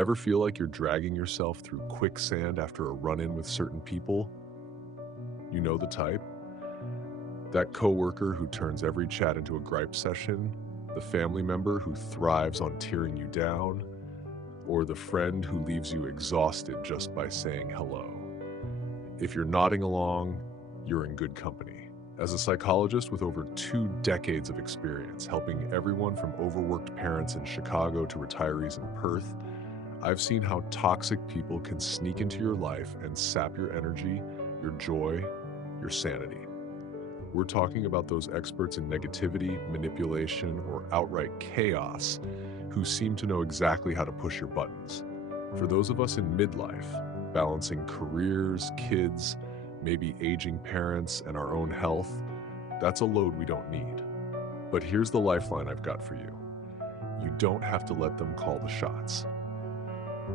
Ever feel like you're dragging yourself through quicksand after a run-in with certain people? You know the type? That coworker who turns every chat into a gripe session, the family member who thrives on tearing you down, or the friend who leaves you exhausted just by saying hello. If you're nodding along, you're in good company. As a psychologist with over 2 decades of experience helping everyone from overworked parents in Chicago to retirees in Perth, I've seen how toxic people can sneak into your life and sap your energy, your joy, your sanity. We're talking about those experts in negativity, manipulation, or outright chaos who seem to know exactly how to push your buttons. For those of us in midlife, balancing careers, kids, maybe aging parents, and our own health, that's a load we don't need. But here's the lifeline I've got for you. You don't have to let them call the shots.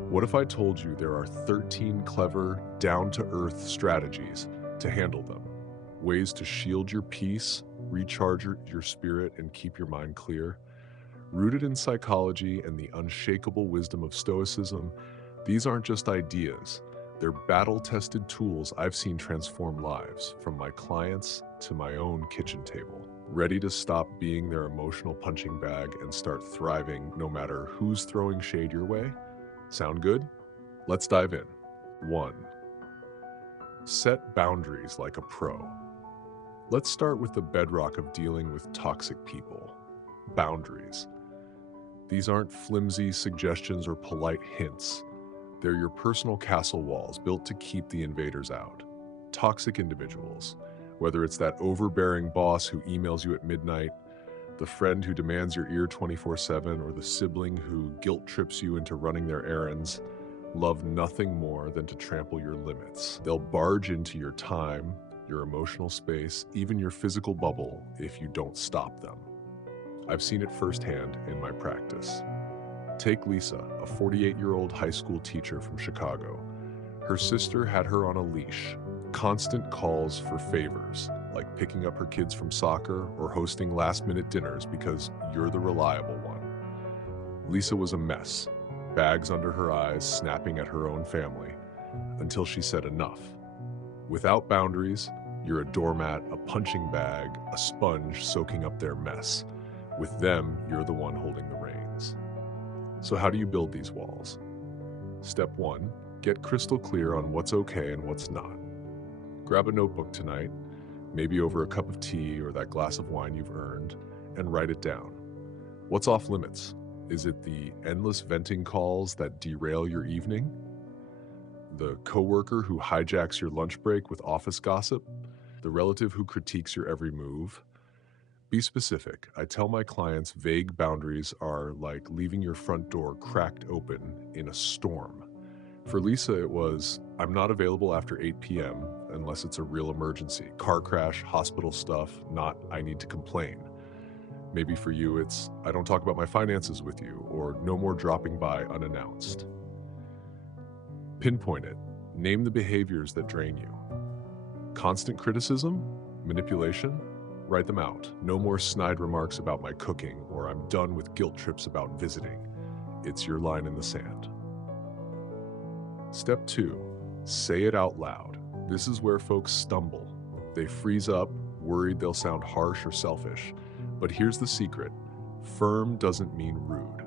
What if I told you there are 13 clever, down-to-earth strategies to handle them? Ways to shield your peace, recharge your spirit, and keep your mind clear? Rooted in psychology and the unshakable wisdom of Stoicism, these aren't just ideas. They're battle-tested tools I've seen transform lives, from my clients to my own kitchen table. Ready to stop being their emotional punching bag and start thriving no matter who's throwing shade your way? Sound good? Let's dive in. 1. Set boundaries like a pro. Let's start with the bedrock of dealing with toxic people. Boundaries. These aren't flimsy suggestions or polite hints. They're your personal castle walls built to keep the invaders out. Toxic individuals, whether it's that overbearing boss who emails you at midnight, the friend who demands your ear 24/7, or the sibling who guilt trips you into running their errands, love nothing more than to trample your limits. They'll barge into your time, your emotional space, even your physical bubble if you don't stop them. I've seen it firsthand in my practice. Take Lisa, a 48-year-old high school teacher from Chicago. Her sister had her on a leash, constant calls for favors, like picking up her kids from soccer or hosting last-minute dinners because you're the reliable one. Lisa was a mess, bags under her eyes, snapping at her own family, until she said enough. Without boundaries, you're a doormat, a punching bag, a sponge soaking up their mess. With them, you're the one holding the reins. So how do you build these walls? Step 1, get crystal clear on what's okay and what's not. Grab a notebook tonight, maybe over a cup of tea or that glass of wine you've earned, and write it down. What's off limits? Is it the endless venting calls that derail your evening? The coworker who hijacks your lunch break with office gossip? The relative who critiques your every move? Be specific. I tell my clients vague boundaries are like leaving your front door cracked open in a storm. For Lisa, it was, I'm not available after 8 p.m. unless it's a real emergency. Car crash, hospital stuff, not I need to complain. Maybe for you, it's, I don't talk about my finances with you, or no more dropping by unannounced. Pinpoint it. Name the behaviors that drain you. Constant criticism? Manipulation? Write them out. No more snide remarks about my cooking, or I'm done with guilt trips about visiting. It's your line in the sand. Step 2, say it out loud. This is where folks stumble. They freeze up, worried they'll sound harsh or selfish. But here's the secret. Firm doesn't mean rude.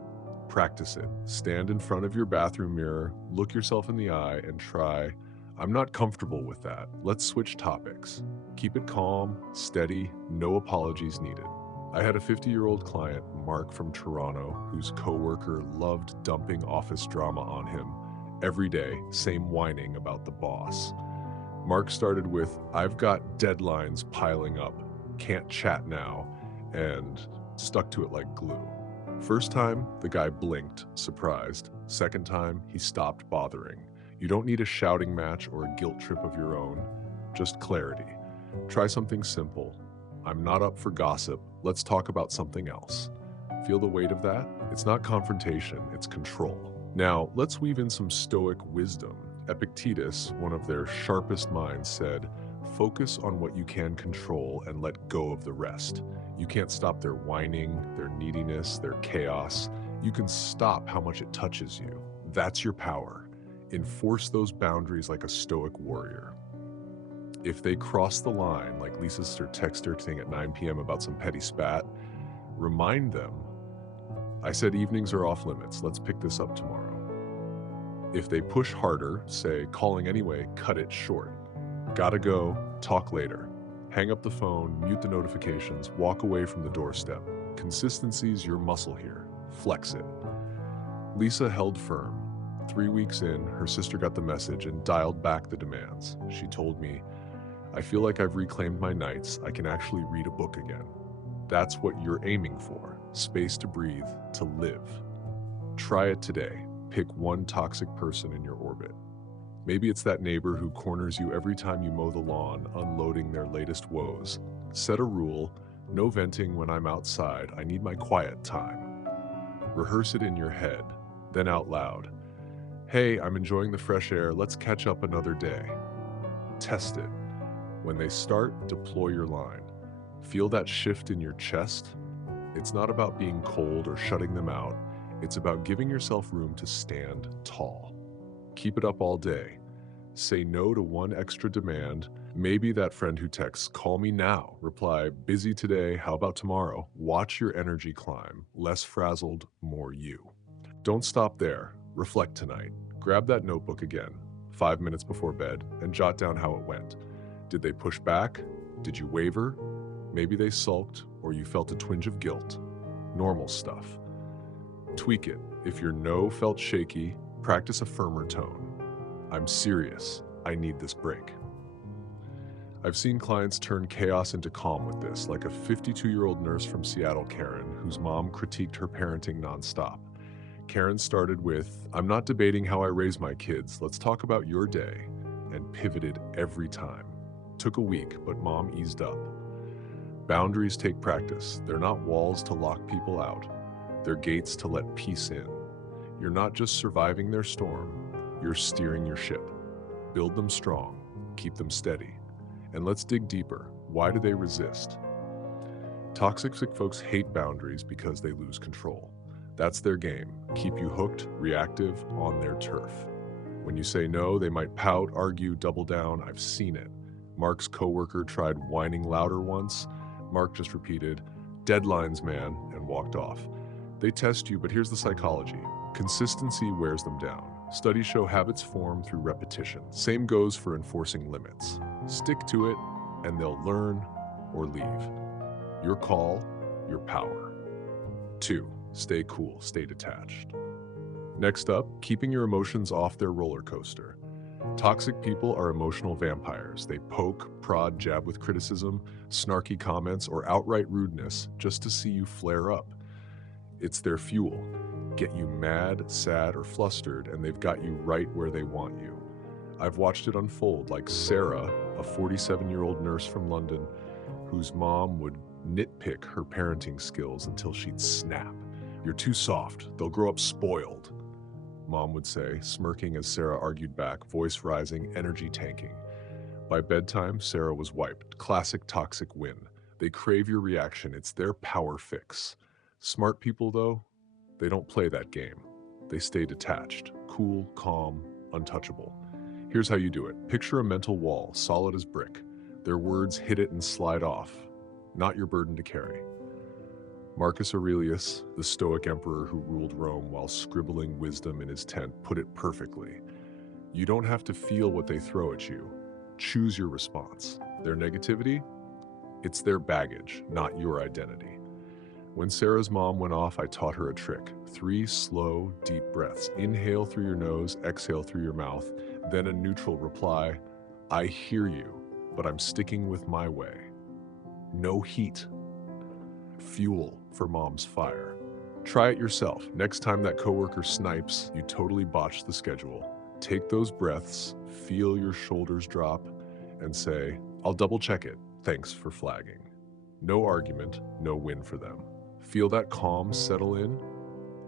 Practice it. Stand in front of your bathroom mirror, look yourself in the eye, and try, I'm not comfortable with that. Let's switch topics. Keep it calm, steady, no apologies needed. I had a 50-year-old client, Mark from Toronto, whose coworker loved dumping office drama on him. Every day, same whining about the boss. Mark started with, I've got deadlines piling up, can't chat now, and stuck to it like glue. First time, the guy blinked, surprised. Second time, he stopped bothering. You don't need a shouting match or a guilt trip of your own, just clarity. Try something simple. I'm not up for gossip. Let's talk about something else. Feel the weight of that? It's not confrontation, it's control. Now, let's weave in some Stoic wisdom. Epictetus, one of their sharpest minds, said, focus on what you can control and let go of the rest. You can't stop their whining, their neediness, their chaos. You can stop how much it touches you. That's your power. Enforce those boundaries like a stoic warrior. If they cross the line, like Lisa's texting at 9 p.m. about some petty spat, remind them, I said evenings are off limits. Let's pick this up tomorrow. If they push harder, say, calling anyway, cut it short. Gotta go, talk later. Hang up the phone, mute the notifications, walk away from the doorstep. Consistency's your muscle here. Flex it. Lisa held firm. 3 weeks in, her sister got the message and dialed back the demands. She told me, I feel like I've reclaimed my nights. I can actually read a book again. That's what you're aiming for. Space to breathe, to live. Try it today. Pick one toxic person in your orbit. Maybe it's that neighbor who corners you every time you mow the lawn, unloading their latest woes. Set a rule, no venting when I'm outside. I need my quiet time. Rehearse it in your head, then out loud. Hey, I'm enjoying the fresh air. Let's catch up another day. Test it. When they start, deploy your line. Feel that shift in your chest. It's not about being cold or shutting them out. It's about giving yourself room to stand tall. Keep it up all day. Say no to one extra demand. Maybe that friend who texts, call me now. Reply, busy today, how about tomorrow? Watch your energy climb. Less frazzled, more you. Don't stop there. Reflect tonight. Grab that notebook again, 5 minutes before bed, and jot down how it went. Did they push back? Did you waver? Maybe they sulked, or you felt a twinge of guilt. Normal stuff. Tweak it. If your no felt shaky, practice a firmer tone. I'm serious. I need this break. I've seen clients turn chaos into calm with this, like a 52-year-old nurse from Seattle, Karen, whose mom critiqued her parenting nonstop. Karen started with, I'm not debating how I raise my kids. Let's talk about your day, and pivoted every time. Took a week, but mom eased up. Boundaries take practice. They're not walls to lock people out. They're gates to let peace in. You're not just surviving their storm, you're steering your ship. Build them strong, keep them steady. And let's dig deeper. Why do they resist? Toxic folks hate boundaries because they lose control. That's their game. Keep you hooked, reactive, on their turf. When you say no, they might pout, argue, double down. I've seen it. Mark's coworker tried whining louder once. Mark just repeated, deadlines, man, and walked off. They test you, but here's the psychology. Consistency wears them down. Studies show habits form through repetition. Same goes for enforcing limits. Stick to it, and they'll learn or leave. Your call, your power. 2. Stay cool, stay detached. Next up, keeping your emotions off their roller coaster. Toxic people are emotional vampires. They poke, prod, jab with criticism, snarky comments, or outright rudeness just to see you flare up. It's their fuel. Get you mad, sad, or flustered, and they've got you right where they want you. I've watched it unfold, like Sarah, a 47-year-old nurse from London, whose mom would nitpick her parenting skills until she'd snap. You're too soft. They'll grow up spoiled, Mom would say, smirking as Sarah argued back, voice rising, energy tanking. By bedtime, Sarah was wiped. Classic toxic win. They crave your reaction. It's their power fix. Smart people, though, they don't play that game. They stay detached, cool, calm, untouchable. Here's how you do it. Picture a mental wall, solid as brick. Their words hit it and slide off. Not your burden to carry. Marcus Aurelius, the Stoic emperor who ruled Rome while scribbling wisdom in his tent, put it perfectly. You don't have to feel what they throw at you. Choose your response. Their negativity? It's their baggage, not your identity. When Sarah's mom went off, I taught her a trick. 3 slow, deep breaths. Inhale through your nose, exhale through your mouth, then a neutral reply. I hear you, but I'm sticking with my way. No heat. Fuel for mom's fire. Try it yourself. Next time that coworker snipes, you totally botched the schedule. Take those breaths, feel your shoulders drop, and say, I'll double check it. Thanks for flagging. No argument, no win for them. Feel that calm settle in?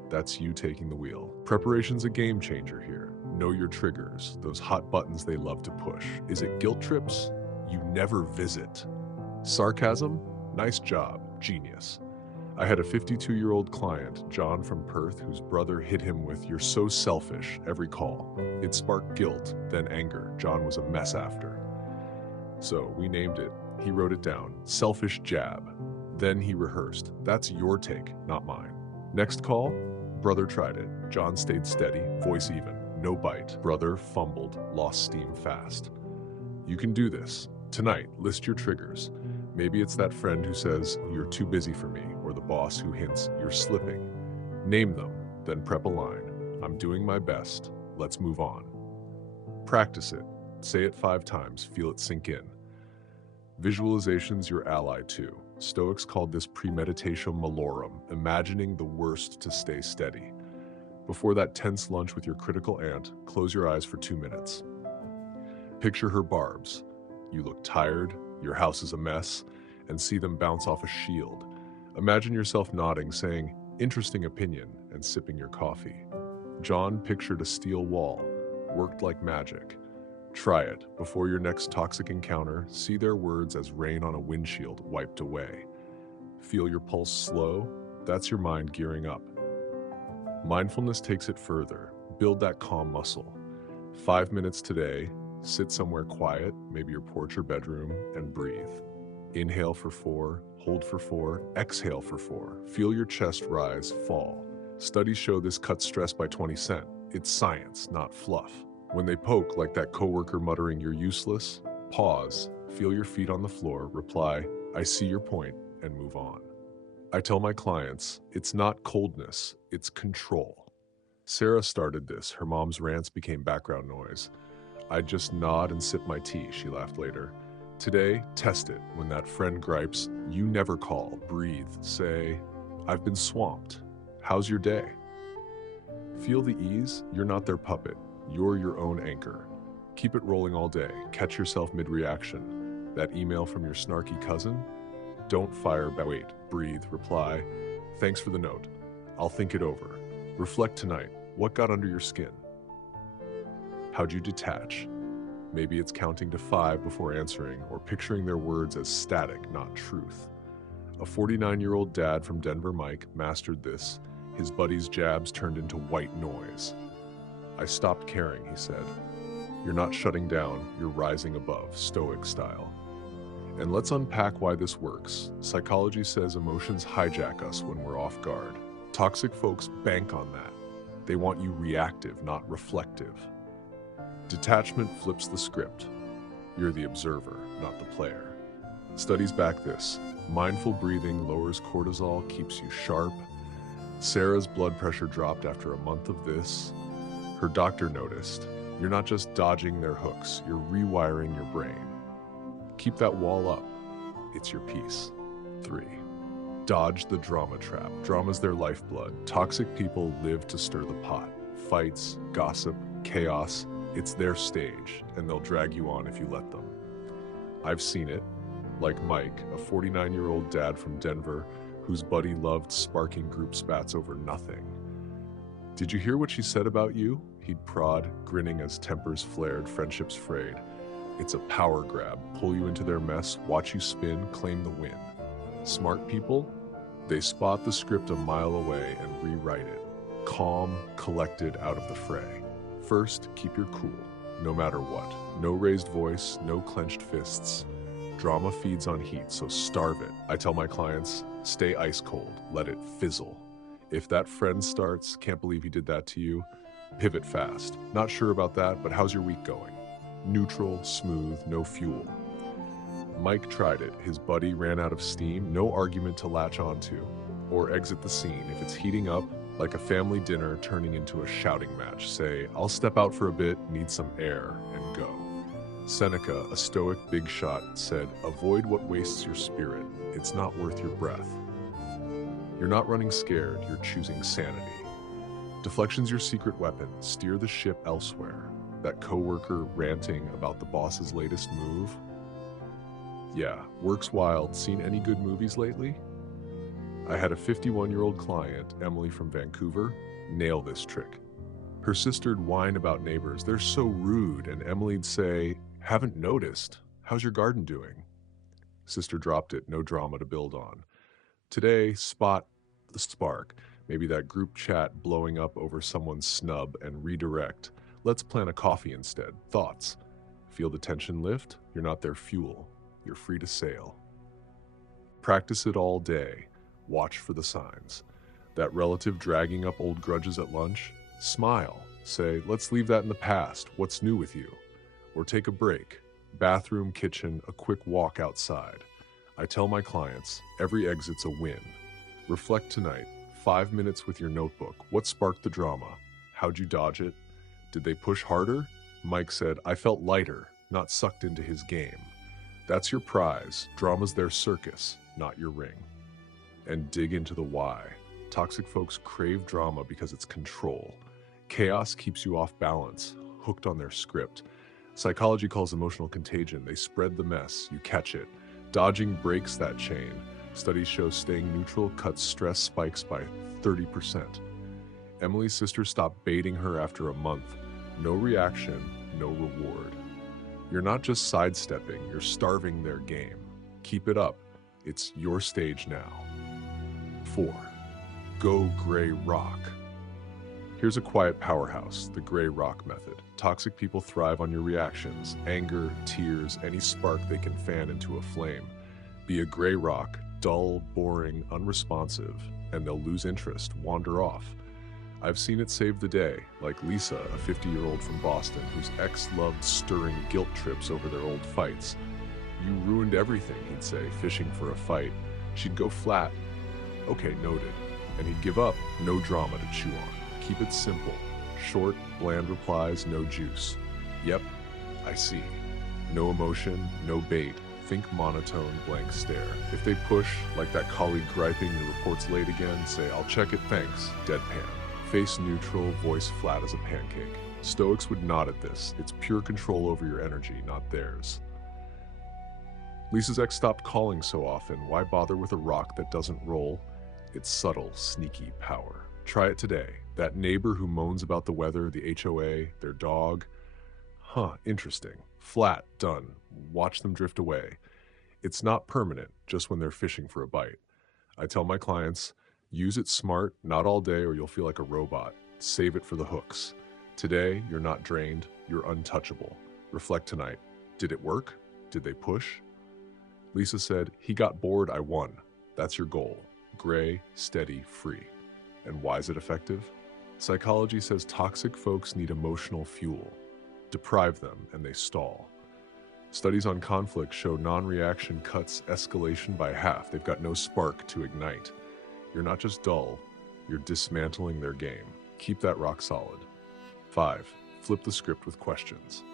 That's you taking the wheel. Preparation's a game changer here. Know your triggers, those hot buttons they love to push. Is it guilt trips? You never visit. Sarcasm? Nice job. Genius. I had a 52-year-old client, John from Perth, whose brother hit him with, "You're so selfish," every call. It sparked guilt, then anger. John was a mess after. So we named it. He wrote it down, "Selfish Jab." Then he rehearsed, "That's your take, not mine." Next call, brother tried it. John stayed steady, voice even, no bite. Brother fumbled, lost steam fast. "You can do this. Tonight, list your triggers." Maybe it's that friend who says, "You're too busy for me," or the boss who hints, "You're slipping." Name them, then prep a line. "I'm doing my best. Let's move on." Practice it. Say it 5 times. Feel it sink in. Visualization's your ally too. Stoics called this premeditatio malorum, imagining the worst to stay steady. Before that tense lunch with your critical aunt, close your eyes for 2 minutes. Picture her barbs. You look tired, your house is a mess, and see them bounce off a shield. Imagine yourself nodding, saying, "Interesting opinion," and sipping your coffee. John pictured a steel wall, worked like magic. Try it. Before your next toxic encounter, see their words as rain on a windshield wiped away. Feel your pulse slow? That's your mind gearing up. Mindfulness takes it further. Build that calm muscle. 5 minutes today, sit somewhere quiet, maybe your porch or bedroom, and breathe. Inhale for 4, hold for 4, exhale for 4. Feel your chest rise, fall. Studies show this cuts stress by 20%. It's science, not fluff. When they poke, like that coworker muttering, "You're useless," pause, feel your feet on the floor, reply, "I see your point," and move on. I tell my clients, it's not coldness, it's control. Sarah started this. Her mom's rants became background noise. "I'd just nod and sip my tea," she laughed later. Today, test it. When that friend gripes, you never call. Breathe. Say, "I've been swamped. How's your day?" Feel the ease. You're not their puppet. You're your own anchor. Keep it rolling all day. Catch yourself mid-reaction. That email from your snarky cousin? Don't fire back. Wait, breathe, reply, "Thanks for the note. I'll think it over." Reflect tonight. What got under your skin? How'd you detach? Maybe it's counting to 5 before answering, or picturing their words as static, not truth. A 49-year-old dad from Denver, Mike, mastered this. His buddy's jabs turned into white noise. "I stopped caring," he said. You're not shutting down, you're rising above, Stoic style. And let's unpack why this works. Psychology says emotions hijack us when we're off guard. Toxic folks bank on that. They want you reactive, not reflective. Detachment flips the script. You're the observer, not the player. Studies back this. Mindful breathing lowers cortisol, keeps you sharp. Sarah's blood pressure dropped after a month of this. Her doctor noticed. You're not just dodging their hooks, you're rewiring your brain. Keep that wall up. It's your peace. 3. Dodge the drama trap. Drama's their lifeblood. Toxic people live to stir the pot. Fights, gossip, chaos. It's their stage, and they'll drag you on if you let them. I've seen it. Like Mike, a 49-year-old dad from Denver whose buddy loved sparking group spats over nothing. "Did you hear what she said about you?" He'd prod, grinning as tempers flared, friendships frayed. It's a power grab. Pull you into their mess, watch you spin, claim the win. Smart people? They spot the script a mile away and rewrite it. Calm, collected, out of the fray. First, keep your cool, no matter what. No raised voice, no clenched fists. Drama feeds on heat, so starve it. I tell my clients, stay ice cold, let it fizzle. If that friend starts, "Can't believe he did that to you," pivot fast. "Not sure about that, but how's your week going?" Neutral, smooth, no fuel. Mike tried it. His buddy ran out of steam, no argument to latch onto. Or exit the scene. If it's heating up, like a family dinner turning into a shouting match, say, "I'll step out for a bit, need some air," and go. Seneca, a Stoic big shot, said, "Avoid what wastes your spirit. It's not worth your breath." You're not running scared, you're choosing sanity. Deflection's your secret weapon. Steer the ship elsewhere. That coworker ranting about the boss's latest move? Yeah, works wild. Seen any good movies lately? I had a 51-year-old client, Emily from Vancouver, nail this trick. Her sister'd whine about neighbors. "They're so rude," and Emily'd say, "Haven't noticed. How's your garden doing?" Sister dropped it, no drama to build on. Today, spot The spark, maybe that group chat blowing up over someone's snub, and redirect. Let's plan a coffee instead. Thoughts? Feel the tension lift? You're not their fuel. You're free to sail. Practice it all day. Watch for the signs. That relative dragging up old grudges at lunch? Smile. Say, let's leave that in the past. What's new with you? Or take a break. Bathroom, kitchen, a quick walk outside. I tell my clients, every exit's a win. Reflect tonight. 5 minutes with your notebook. What sparked the drama? How'd you dodge it? Did they push harder? Mike said, I felt lighter, not sucked into his game. That's your prize. Drama's their circus, not your ring. And dig into the why. Toxic folks crave drama because it's control. Chaos keeps you off balance, hooked on their script. Psychology calls emotional contagion. They spread the mess, you catch it. Dodging breaks that chain. Studies show staying neutral cuts stress spikes by 30%. Emily's sister stopped baiting her after a month. No reaction, no reward. You're not just sidestepping, you're starving their game. Keep it up. It's your stage now. 4. Go gray rock. Here's a quiet powerhouse, the gray rock method. Toxic people thrive on your reactions, anger, tears, any spark they can fan into a flame. Be a gray rock, dull, boring, unresponsive, and they'll lose interest, wander off. I've seen it save the day, like Lisa, a 50-year-old from Boston, whose ex loved stirring guilt trips over their old fights. You ruined everything, he'd say, fishing for a fight. She'd go flat. Okay, noted. And he'd give up, no drama to chew on. Keep it simple. Short, bland replies, no juice. Yep, I see. No emotion, no bait. Think monotone, blank stare. If they push, like that colleague griping your report's late again, say, I'll check it, thanks, deadpan. Face neutral, voice flat as a pancake. Stoics would nod at this. It's pure control over your energy, not theirs. Lisa's ex stopped calling so often. Why bother with a rock that doesn't roll? It's subtle, sneaky power. Try it today. That neighbor who moans about the weather, the HOA, their dog. Interesting. Flat, done. Watch them drift away. It's not permanent, just when they're fishing for a bite. I tell my clients, use it smart, not all day, or you'll feel like a robot. Save it for the hooks. Today, you're not drained, you're untouchable. Reflect tonight. Did it work? Did they push? Lisa said, he got bored, I won. That's your goal. Gray, steady, free. And why is it effective? Psychology says toxic folks need emotional fuel. Deprive them, and they stall. Studies on conflict show non-reaction cuts escalation by half. They've got no spark to ignite. You're not just dull, you're dismantling their game. Keep that rock solid. 5. Flip the script with questions.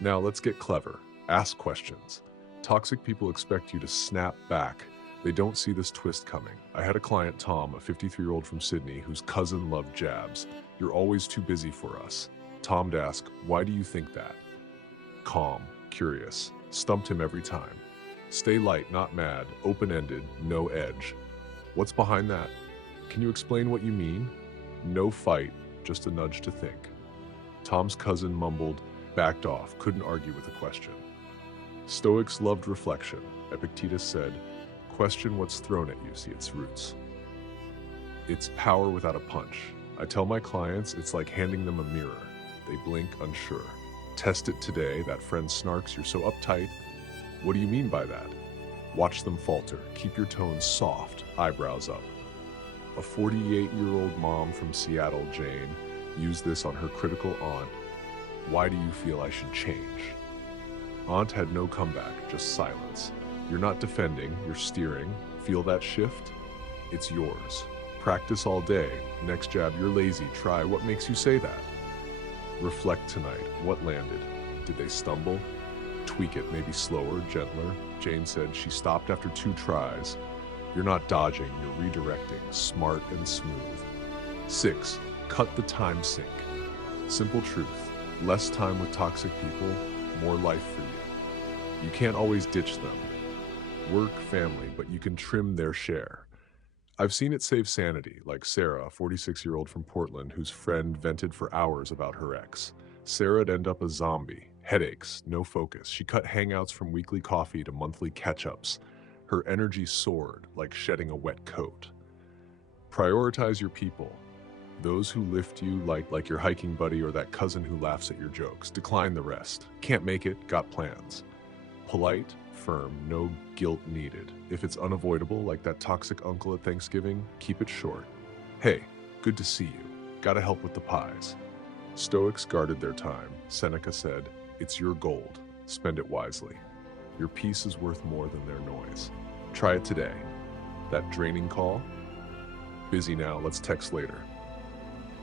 Now let's get clever. Ask questions. Toxic people expect you to snap back. They don't see this twist coming. I had a client, Tom, a 53-year-old from Sydney, whose cousin loved jabs. You're always too busy for us. Tom'd ask, why do you think that? Calm, curious, stumped him every time. Stay light, not mad, open-ended, no edge. What's behind that? Can you explain what you mean? No fight, just a nudge to think. Tom's cousin mumbled, backed off, couldn't argue with a question. Stoics loved reflection. Epictetus said, question what's thrown at you, see its roots. It's power without a punch. I tell my clients it's like handing them a mirror. They blink unsure. Test it today. That friend snarks, you're so uptight. What do you mean by that? Watch them falter. Keep your tone soft, eyebrows up. A 48-year-old mom from Seattle, Jane, used this on her critical aunt. Why do you feel I should change? Aunt had no comeback, just silence. You're not defending, you're steering. Feel that shift? It's yours. Practice all day. Next jab, you're lazy. Try. What makes you say that? Reflect tonight. What landed? Did they stumble? Tweak it, maybe slower, gentler. Jane said she stopped after 2 tries. You're not dodging, you're redirecting, smart and smooth. 6. Cut the time sink. Simple truth. Less time with toxic people, more life for you. You can't always ditch them. Work, family, but you can trim their share. I've seen it save sanity, like Sarah, a 46-year-old from Portland whose friend vented for hours about her ex. Sarah'd end up a zombie. Headaches, no focus. She cut hangouts from weekly coffee to monthly catch-ups. Her energy soared, like shedding a wet coat. Prioritize your people. Those who lift you like your hiking buddy or that cousin who laughs at your jokes. Decline the rest. Can't make it, got plans. Polite, firm, no guilt needed. If it's unavoidable, like that toxic uncle at Thanksgiving, keep it short. Hey, good to see you. Gotta help with the pies. Stoics guarded their time. Seneca said, it's your gold. Spend it wisely. Your peace is worth more than their noise. Try it today. That draining call? Busy now, let's text later.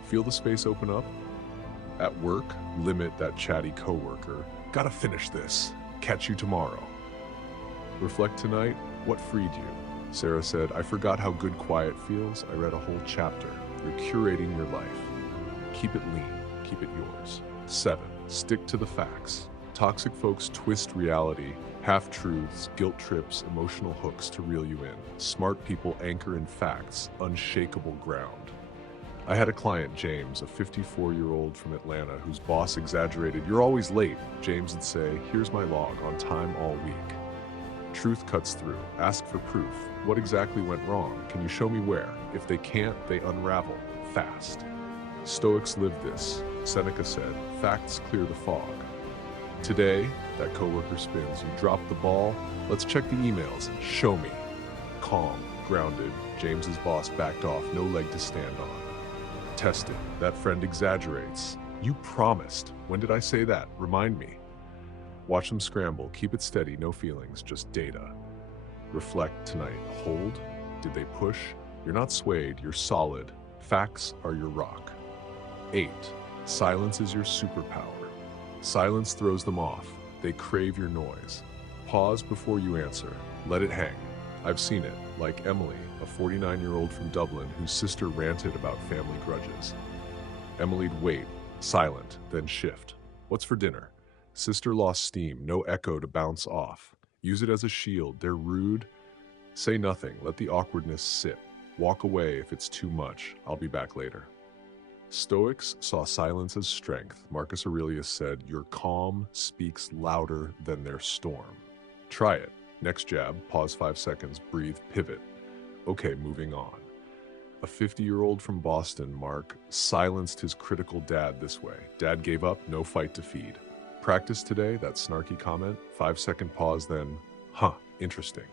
Feel the space open up? At work, limit that chatty coworker. Gotta finish this. Catch you tomorrow. Reflect tonight. What freed you? Sarah said, I forgot how good quiet feels. I read a whole chapter. You're curating your life. Keep it lean. Keep it yours. 7. Stick to the facts. Toxic folks twist reality, half-truths, guilt trips, emotional hooks to reel you in. Smart people anchor in facts, unshakable ground. I had a client, James, a 54-year-old from Atlanta, whose boss exaggerated, "You're always late." James would say, "Here's my log, on time all week." Truth cuts through. Ask for proof. What exactly went wrong? Can you show me where? If they can't, they unravel. Fast. Stoics live this. Seneca said, facts clear the fog. Today, that coworker spins. You dropped the ball. Let's check the emails. Show me. Calm, grounded. James's boss backed off. No leg to stand on. Tested. That friend exaggerates. You promised. When did I say that? Remind me. Watch them scramble. Keep it steady. No feelings, just data. Reflect tonight. Hold. Did they push? You're not swayed. You're solid. Facts are your rock. 8. Silence is your superpower. Silence throws them off. They crave your noise. Pause before you answer. Let it hang. I've seen it, like Emily, a 49-year-old from Dublin whose sister ranted about family grudges. Emily'd wait, silent, then shift. What's for dinner? Sister lost steam, no echo to bounce off. Use it as a shield. They're rude. Say nothing. Let the awkwardness sit. Walk away if it's too much. I'll be back later. Stoics saw silence as strength. Marcus Aurelius said, your calm speaks louder than their storm. Try it. Next jab, pause 5 seconds, breathe, pivot. Okay, moving on. A 50-year-old from Boston, Mark, silenced his critical dad this way. Dad gave up, no fight to feed. Practice today, that snarky comment, 5-second pause, then, interesting.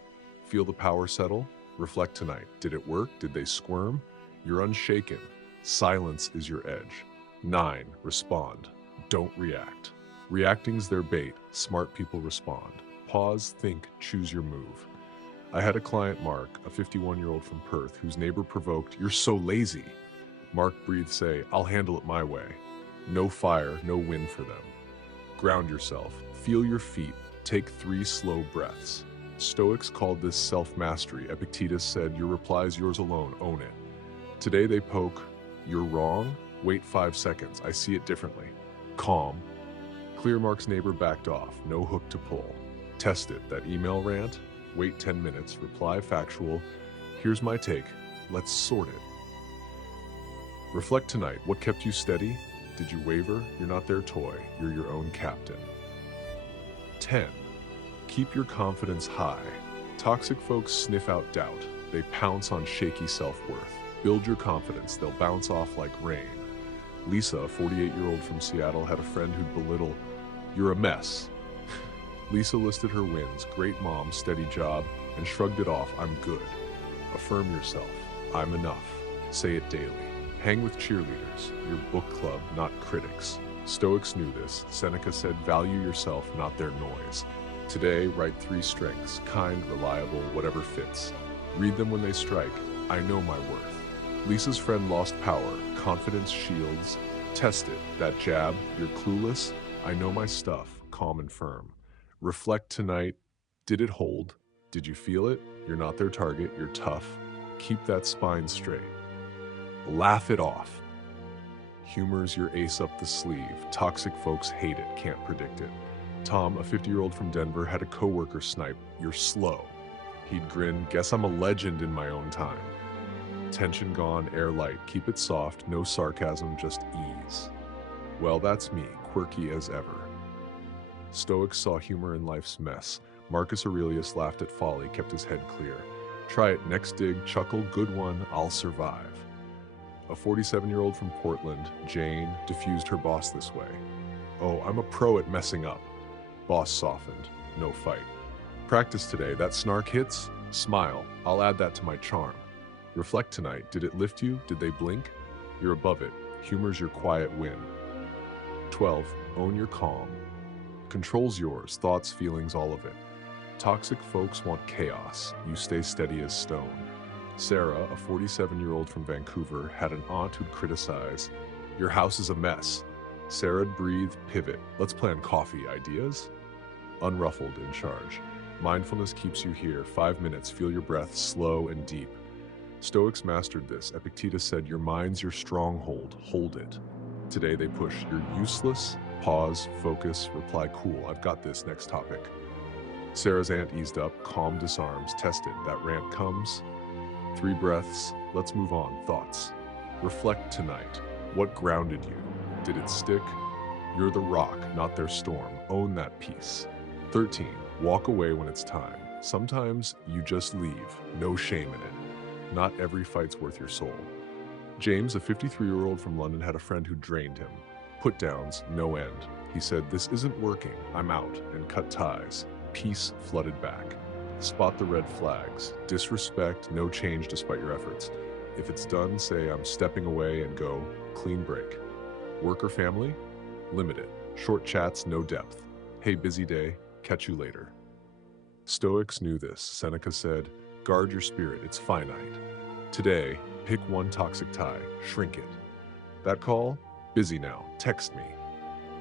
Feel the power settle? Reflect tonight. Did it work? Did they squirm? You're unshaken. Silence is your edge. 9. Respond. Don't react. Reacting's their bait. Smart people respond. Pause, think, choose your move. I had a client, Mark, a 51-year-old from Perth, whose neighbor provoked, you're so lazy. Mark breathed, say, I'll handle it my way. No fire, no win for them. Ground yourself. Feel your feet. Take 3 slow breaths. Stoics called this self-mastery. Epictetus said, your reply is yours alone, own it. Today they poke, you're wrong? Wait 5 seconds, I see it differently. Calm. Clear Mark's neighbor backed off, no hook to pull. Test it, that email rant? Wait 10 minutes, reply factual. Here's my take, let's sort it. Reflect tonight, what kept you steady? Did you waver? You're not their toy, you're your own captain. 10. Keep your confidence high. Toxic folks sniff out doubt. They pounce on shaky self-worth. Build your confidence. They'll bounce off like rain. Lisa, a 48-year-old from Seattle, had a friend who'd belittle, you're a mess. Lisa listed her wins, great mom, steady job, and shrugged it off, I'm good. Affirm yourself. I'm enough. Say it daily. Hang with cheerleaders, your book club, not critics. Stoics knew this. Seneca said, value yourself, not their noise. Today, write 3 strengths, kind, reliable, whatever fits. Read them when they strike. I know my worth. Lisa's friend lost power. Confidence shields. Test it. That jab. You're clueless. I know my stuff. Calm and firm. Reflect tonight. Did it hold? Did you feel it? You're not their target. You're tough. Keep that spine straight. Laugh it off. Humor's your ace up the sleeve. Toxic folks hate it. Can't predict it. Tom, a 50-year-old from Denver, had a coworker snipe, you're slow. He'd grin, guess I'm a legend in my own time. Tension gone, air light, keep it soft, no sarcasm, just ease. Well, that's me, quirky as ever. Stoics saw humor in life's mess. Marcus Aurelius laughed at folly, kept his head clear. Try it next dig, chuckle, good one, I'll survive. A 47-year-old from Portland, Jane, diffused her boss this way. Oh, I'm a pro at messing up. Boss softened. No fight. Practice today. That snark hits? Smile. I'll add that to my charm. Reflect tonight. Did it lift you? Did they blink? You're above it. Humor's your quiet win. 12. Own your calm. Control's yours. Thoughts, feelings, all of it. Toxic folks want chaos. You stay steady as stone. Sarah, a 47-year-old from Vancouver, had an aunt who'd criticize, "Your house is a mess." Sarah'd breathe, pivot. "Let's plan coffee. Ideas?" Unruffled, in charge. Mindfulness keeps you here. 5 minutes. Feel your breath, slow and deep. Stoics mastered this. Epictetus said, "Your mind's your stronghold. Hold it." Today they push, "You're useless." Pause, focus, reply, "Cool, I've got this." Next topic. Sarah's aunt eased up. Calm disarms. Tested. That rant comes. 3 breaths. Let's move on. Thoughts. Reflect tonight. What grounded you? Did it stick? You're the rock, not their storm. Own that peace. 13. Walk away when it's time. Sometimes you just leave. No shame in it. Not every fight's worth your soul. James, a 53-year-old from London, had a friend who drained him. Put downs, no end. He said, "This isn't working. I'm out," and cut ties. Peace flooded back. Spot the red flags. Disrespect, no change despite your efforts. If it's done, say, "I'm stepping away," and go. Clean break. Work or family? Limit it. Short chats, no depth. "Hey, busy day. Catch you later." Stoics knew this. Seneca said, "Guard your spirit. It's finite." Today, pick one toxic tie. Shrink it. That call? Busy now. Text me.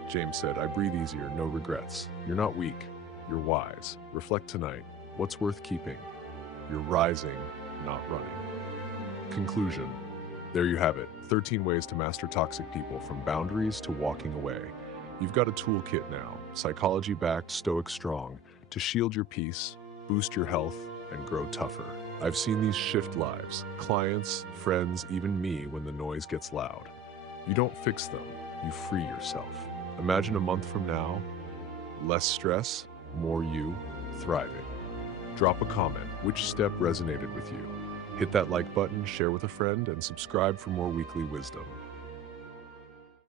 James said, "I breathe easier. No regrets." You're not weak. You're wise. Reflect tonight. What's worth keeping? You're rising, not running. Conclusion. There you have it. 13 ways to master toxic people, from boundaries to walking away. You've got a toolkit now, psychology-backed, stoic strong, to shield your peace, boost your health, and grow tougher. I've seen these shift lives, clients, friends, even me, when the noise gets loud. You don't fix them, you free yourself. Imagine a month from now, less stress, more you, thriving. Drop a comment. Which step resonated with you? Hit that like button, share with a friend, and subscribe for more weekly wisdom.